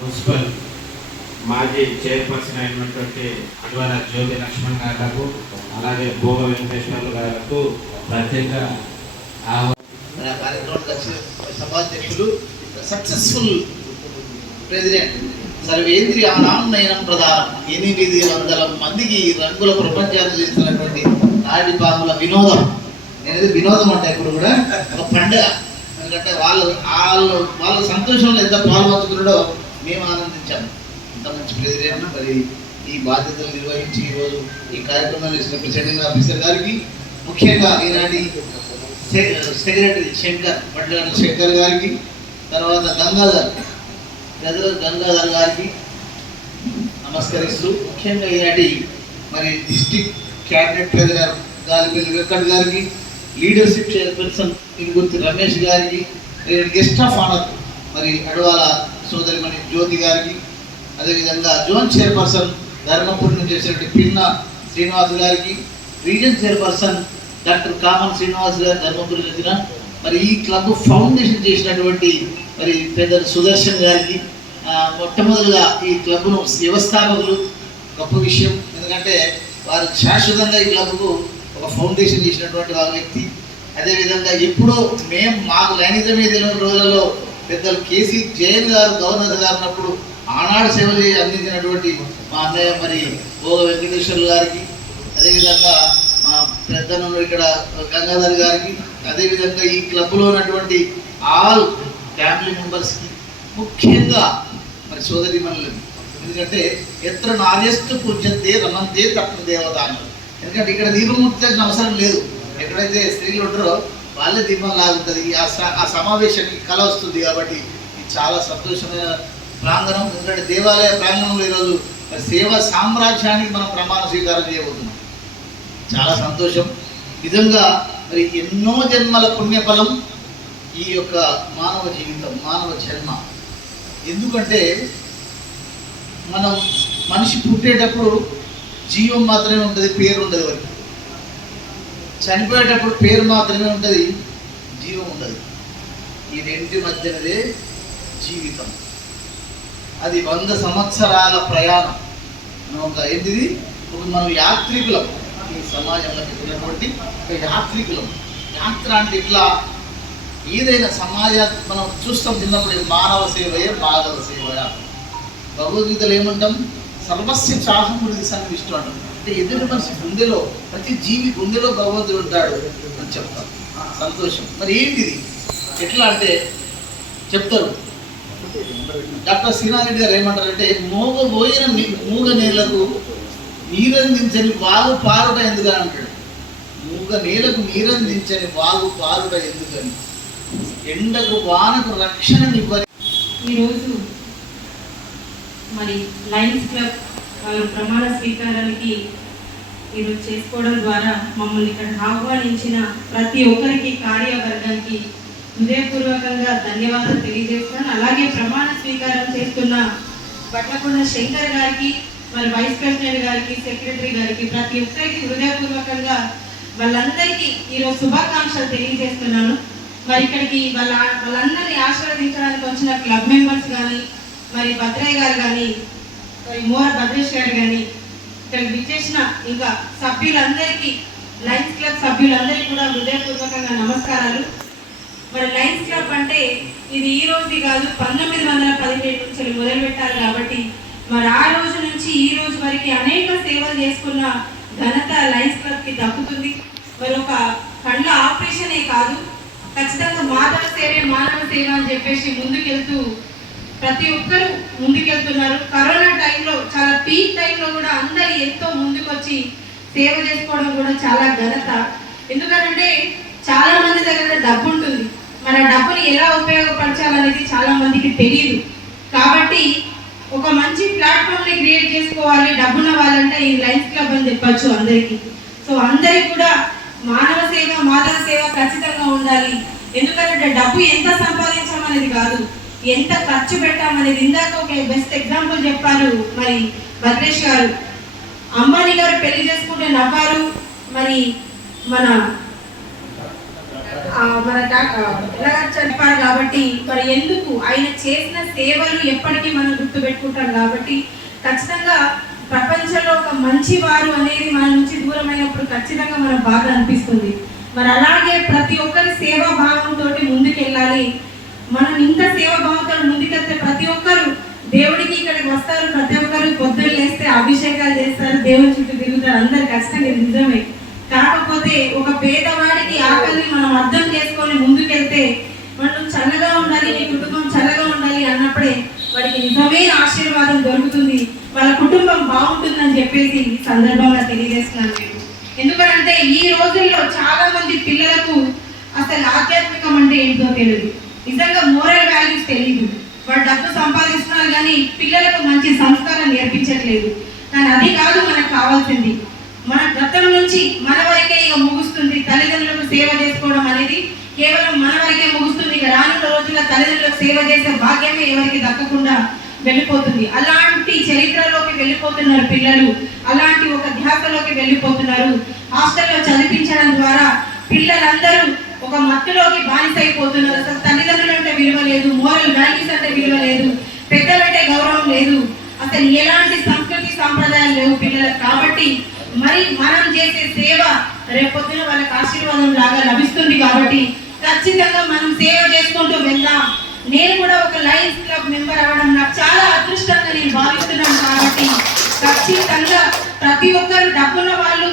Municipal మాజీ chairperson అయినటువంటి అడ్వాల జ్యోతి లక్ష్మణ్ గారులకు అలాగే భోగ వెంకటేశ్వర్లు గారులకు ప్రత్యేక సభాధ్యక్షులు సక్సెస్ఫుల్ ప్రెసిడెంట్ సర్వేంద్రియ ఆనందయనం ప్రధానం 800 మందికి రంగుల ప్రపంచాన్ని చేస్తున్నటువంటి నాటి పాముల వినోదం. నేనైతే వినోదం అంటే ఇప్పుడు కూడా ఒక పండుగ. ఎందుకంటే వాళ్ళ సంతోషంలో ఎంత పాల్పంచుకున్నాడో మేము ఆనందించాము. ఇంత మంచి ప్రెసిడెంట్ మరి ఈ బాధ్యతలు నిర్వహించి ఈరోజు ఈ కార్యక్రమాలు ఇచ్చిన ప్రెసిడెంట్ ఆఫీసర్ గారికి, ముఖ్యంగా ఈనాటి సెక్రటరీ పట్టిగంటల శంకర్ గారికి, తర్వాత గంగాధర్ గారికి నమస్కరిస్తూ, ముఖ్యంగా ఈనాటి మరి district cabinet president Galipalli Venkat గారికి, లీడర్షిప్ చైర్పర్సన్ ఇంగుర్తి రమేష్ గారికి, గెస్ట్ ఆఫ్ ఆనర్ మరి అడవాల సోదరిమణి జ్యోతి గారికి, అదేవిధంగా జోన్ చైర్పర్సన్ ధర్మపురి నుంచి చేసినటువంటి పిన్న శ్రీనివాస్ గారికి, region chairperson doctor common Srinivas గారు ధర్మపురి వచ్చిన, మరి ఈ క్లబ్ ఫౌండేషన్ చేసినటువంటి మరి పెద్ద సుదర్శన్ గారికి, మొట్టమొదటిగా ఈ క్లబ్ను వ్యవస్థాపకులు గొప్ప విషయం. ఎందుకంటే వారు శాశ్వతంగా ఈ క్లబ్కు ఒక ఫౌండేషన్ చేసినటువంటి వారి వ్యక్తి. అదేవిధంగా ఎప్పుడో మాకు లైనిజమే తెలియని రోజులలో పెద్దలు కేసీ జయన్ గారు గవర్నర్ గారు ఉన్నప్పుడు ఆనాడు సేవలు అందించినటువంటి మా అన్నయ్య మరి భోగ వెంకటేశ్వర్లు గారికి, అదేవిధంగా మా పెద్దలు ఇక్కడ గంగాధర్ గారికి, అదేవిధంగా ఈ క్లబ్లో ఉన్నటువంటి ఆల్ ఫ్యామిలీ మెంబర్స్కి, ముఖ్యంగా మరి సోదరిమణులు. ఎందుకంటే ఎత్ర నార్యస్తు పూజ్యంతే రమంతే తప్పు దేవత అన్నారు. ఎందుకంటే ఇక్కడ దీపం ముట్టాల్సిన అవసరం లేదు. ఎక్కడైతే స్త్రీలు ఉంటారో వాళ్ళే దీపం లాగుతుంది. ఆ సమావేశానికి కళ వస్తుంది. కాబట్టి ఇది చాలా సంతోషమైన ప్రాంగణం. ఎందుకంటే దేవాలయ ప్రాంగణంలో ఈరోజు మరి సేవా సామ్రాజ్యానికి మనం ప్రమాణ స్వీకారం చేయబోతున్నాం. చాలా సంతోషం. నిజంగా మరి ఎన్నో జన్మల పుణ్యఫలం ఈ యొక్క మానవ జీవితం, మానవ జన్మ. ఎందుకంటే మనం మనిషి పుట్టేటప్పుడు జీవం మాత్రమే ఉంటుంది, పేరు ఉండదు. వరకు చనిపోయేటప్పుడు పేరు మాత్రమే ఉంటుంది, జీవం ఉండదు. ఈ రెంటి మధ్యనదే జీవితం. అది 100 సంవత్సరాల ప్రయాణం. ఏంటిది? మనం యాత్రికులం. ఈ సమాజంలో ఉన్నటువంటి యాత్రికులం. యాత్ర అంటే ఇట్లా ఏదైనా సమాజం మనం చూస్తాం చిన్నప్పుడు, మానవ సేవయే మాధవ సేవయ. భగవద్గీతలు ఏమంటాం? సర్వస్య చాహముడికి సన్నివిష్టు అంటాం. అంటే ఎదుటి మనిషి గుండెలో, ప్రతి జీవి గుండెలో భగవంతుడు ఉంటాడు అని చెప్తాం. సంతోషం. మరి ఏంటిది? ఎట్లా అంటే చెప్తారు. డాక్టర్ శ్రీనారెడ్డి గారు ఏమంటారంటే, మోగబోయిన మూగ నేలకు నీరందించని వాగు పారుట ఎందుకని అంటాడు. మూగ నేలకు నీరందించని వాగు పారుట ఎందుకని, ఎండకు వానకు రక్షణనివ్వని. ఈరోజు మరి లయన్స్ క్లబ్ వాళ్ళ ప్రమాణ స్వీకారానికి ఈరోజు చేసుకోవడం ద్వారా మమ్మల్ని ఇక్కడ ఆహ్వానించిన ప్రతి ఒక్కరికి, కార్యవర్గానికి హృదయపూర్వకంగా ధన్యవాదాలు తెలియజేస్తున్నాను. అలాగే ప్రమాణ స్వీకారం చేస్తున్న బట్లకొండ శంకర్ గారికి, మరి వైస్ ప్రెసిడెంట్ గారికి, సెక్రటరీ గారికి, ప్రతి ఒక్కరికి హృదయపూర్వకంగా వాళ్ళందరికీ ఈరోజు శుభాకాంక్షలు తెలియజేస్తున్నాను. మరి ఇక్కడికి వాళ్ళందరినీ ఆశీర్వదించడానికి వచ్చిన క్లబ్ మెంబర్స్ కానీ, మరి భద్రయ్య గారు కానీ, మరి మోర భద్రేష్ గారు కానీ, ఇక్కడికి విచ్చేసిన ఇంకా సభ్యులందరికీ, లయన్స్ క్లబ్ సభ్యులందరికీ కూడా హృదయపూర్వకంగా నమస్కారాలు. మరి లయన్స్ క్లబ్ అంటే ఇది ఈ రోజుది కాదు, 1917 నుంచి మొదలు పెట్టారు. కాబట్టి మరి ఆ రోజు నుంచి ఈ రోజు వరకు అనేక సేవలు చేసుకున్న ఘనత లయన్స్ క్లబ్కి దక్కుతుంది. మరి ఒక కళ్ళ ఆపరేషనే కాదు, ఖచ్చితంగా మాధవ సేవే మానవ సేవ అని చెప్పేసి ముందుకెళ్తూ ప్రతి ఒక్కరూ ముందుకెళ్తున్నారు. కరోనా టైంలో, చాలా పీక్ టైంలో కూడా అందరూ ఎంతో ముందుకొచ్చి సేవ చేసుకోవడం కూడా చాలా ఘనత. ఎందుకంటే చాలా మంది దగ్గర డబ్బు ఉంటుంది, మన డబ్బుని ఎలా ఉపయోగపరచాలనేది చాలా మందికి తెలియదు. కాబట్టి ఒక మంచి ప్లాట్ఫామ్ని క్రియేట్ చేసుకోవాలి డబ్బున్న వాళ్ళంటే ఈ లయన్స్ క్లబ్ అని చెప్పచ్చు అందరికీ. సో అందరికి కూడా మానవ సేవ, మాధవ సేవ ఖచ్చితంగా ఉండాలి. ఎందుకంటే డబ్బు ఎంత సంపాదించామనేది కాదు, ఎంత ఖర్చు పెట్టామనేది. ఇందాక ఒక బెస్ట్ ఎగ్జాంపుల్ చెప్పారు మరి భద్రేష్ గారు. అంబానీ గారు పెళ్లి చేసుకుంటే నవ్వారు, మరి మన ఎలాగ చెప్పారు కాబట్టి మరి ఎందుకు ఆయన చేసిన సేవలు ఎప్పటికీ మనం గుర్తుపెట్టుకుంటాం కాబట్టి ఖచ్చితంగా ప్రపంచంలో ఒక మంచి వారు అనేది మన నుంచి దూరమైనప్పుడు ఖచ్చితంగా మనకు బాగా అనిపిస్తుంది. మరి అలాగే ప్రతి ఒక్కరి సేవా భావంతో ముందుకెళ్ళాలి. మనం ఇంత సేవా భావంతో ముందుకెళ్తే ప్రతి ఒక్కరు దేవుడికి ఇక్కడికి వస్తారు. ప్రతి ఒక్కరు పొద్దున్న లేస్తే అభిషేకాలు చేస్తారు, దేవుని చుట్టూ తిరుగుతారు. అందరు ఖచ్చితంగా నిజమే. కాకపోతే ఒక పేదవాడికి ఆకలిని మనం అర్థం చేసుకొని ముందుకెళ్తే మనం చల్లగా ఉండాలి, నీ కుటుంబం చల్లగా ఉండాలి అన్నప్పుడే వాడికి నిజమైన ఆశీర్వాదం దొరుకుతుంది, వాళ్ళ కుటుంబం బాగుంటుందని చెప్పేసి ఈ సందర్భంగా తెలియజేస్తున్నాను నేను. ఎందుకంటే ఈ రోజుల్లో చాలా మంది పిల్లలకు అసలు ఆధ్యాత్మికం అంటే ఏంటో తెలియదు, నిజంగా మోరల్ వాల్యూస్ తెలియదు. వాడు డబ్బు సంపాదిస్తున్నారు కానీ పిల్లలకు మంచి సంస్కారం నేర్పించట్లేదు. కానీ అది కాదు మనకు కావాల్సింది. మన గతం నుంచి మన వరకే ఇక ముగుస్తుంది. తల్లిదండ్రులకు సేవ చేసుకోవడం అనేది కేవలం మన వరకే ముగుస్తుంది. ఇక రానున్న రోజుల్లో తల్లిదండ్రులకు సేవ చేసే భాగ్యమే ఎవరికి దక్కకుండా వెళ్ళిపోతుంది. అలాంటి చరిత్రలోకి వెళ్ళిపోతున్నారు పిల్లలు, అలాంటి ఒక ధ్యాసలోకి వెళ్ళిపోతున్నారు. హాస్టల్లో చదివించడం ద్వారా పిల్లలందరూ ఒక మత్తులోకి బానిసైపోతున్నారు. అసలు తల్లిదండ్రులు అంటే విలువ లేదు, మోరల్ వాల్యూస్ అంటే విలువ లేదు, పెద్దలంటే గౌరవం లేదు, అసలు ఎలాంటి సంస్కృతి సాంప్రదాయాలు లేవు పిల్లలకు. కాబట్టి మరి మనం చేసే సేవ రేపొద్దున వాళ్ళకి ఆశీర్వాదం లాగా లభిస్తుంది. కాబట్టి ఖచ్చితంగా మనం సేవ చేసుకుంటూ వెళ్దాం. నేను కూడా ఒక లయన్స్ క్లబ్ మెంబర్ అవ్వడం నాకు చాలా అదృష్టంగా నేను భావిస్తున్నాను. కాబట్టి ఖచ్చితంగా ప్రతి ఒక్కరు డబ్బున్న వాళ్ళు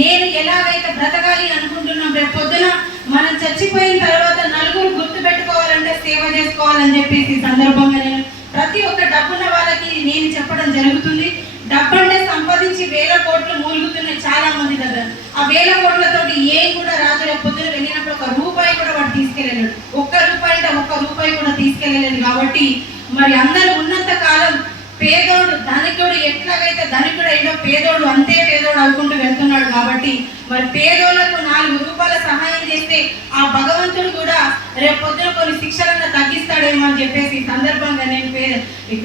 నేను ఎలాగైతే బ్రతకాలి అనుకుంటున్నాం, రేపు పొద్దున మనం చచ్చిపోయిన తర్వాత నలుగురు గుర్తు పెట్టుకోవాలంటే సేవ చేసుకోవాలని చెప్పేసి సందర్భంగా నేను ప్రతి ఒక్క డబ్బున్న వాళ్ళకి నేను చెప్పడం జరుగుతుంది. డబ్బు అంటే సంపాదించి 1000 కోట్లు మూలుగుతున్నాయి చాలా మంది దగ్గర. ఆ 1000 కోట్లతోటి ఏం కూడా రాజు రేపు పొద్దున వెళ్ళినప్పుడు ఒక రూపాయి కూడా వాడు తీసుకెళ్ళలేడు. ఒక్క రూపాయి కూడా తీసుకెళ్ళలేదు. కాబట్టి మరి అందరూ ఉన్నంత కాలం పేదోడు ధనికుడు ఎట్లాగైతే ధనికుడు ఏదో పేదోడు అంతే పేదోడు అనుకుంటూ వెళ్తున్నాడు. కాబట్టి మరి పేదోళ్లకు 4 రూపాయల సహాయం చేస్తే ఆ భగవంతుడు కూడా రేపు పొద్దున కొన్ని శిక్షలను తగ్గిస్తాడేమో అని చెప్పేసి ఈ సందర్భంగా నేను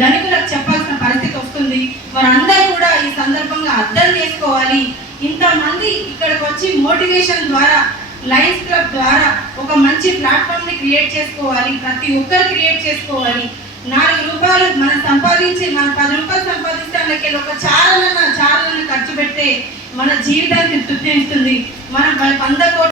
ధనికులకు చెప్పాల్సిన పరిస్థితి వస్తుంది. మరి అందరూ కూడా ఈ సందర్భంగా అర్థం చేసుకోవాలి. ఇంతమంది ఇక్కడికి వచ్చి మోటివేషన్ ద్వారా లయన్స్ క్లబ్ ద్వారా ఒక మంచి ప్లాట్ఫామ్ ని క్రియేట్ చేసుకోవాలి. ప్రతి ఒక్కరు క్రియేట్ చేసుకోవాలి. 4 రూపాయలు మనం సంపాదించి మనం 10 రూపాయలు సంపాదిస్తే అందుకే ఒక చారణ ఖర్చు పెడితే మన జీవితానికి తృప్తి ఇస్తుంది. మనం 100 కోట్లు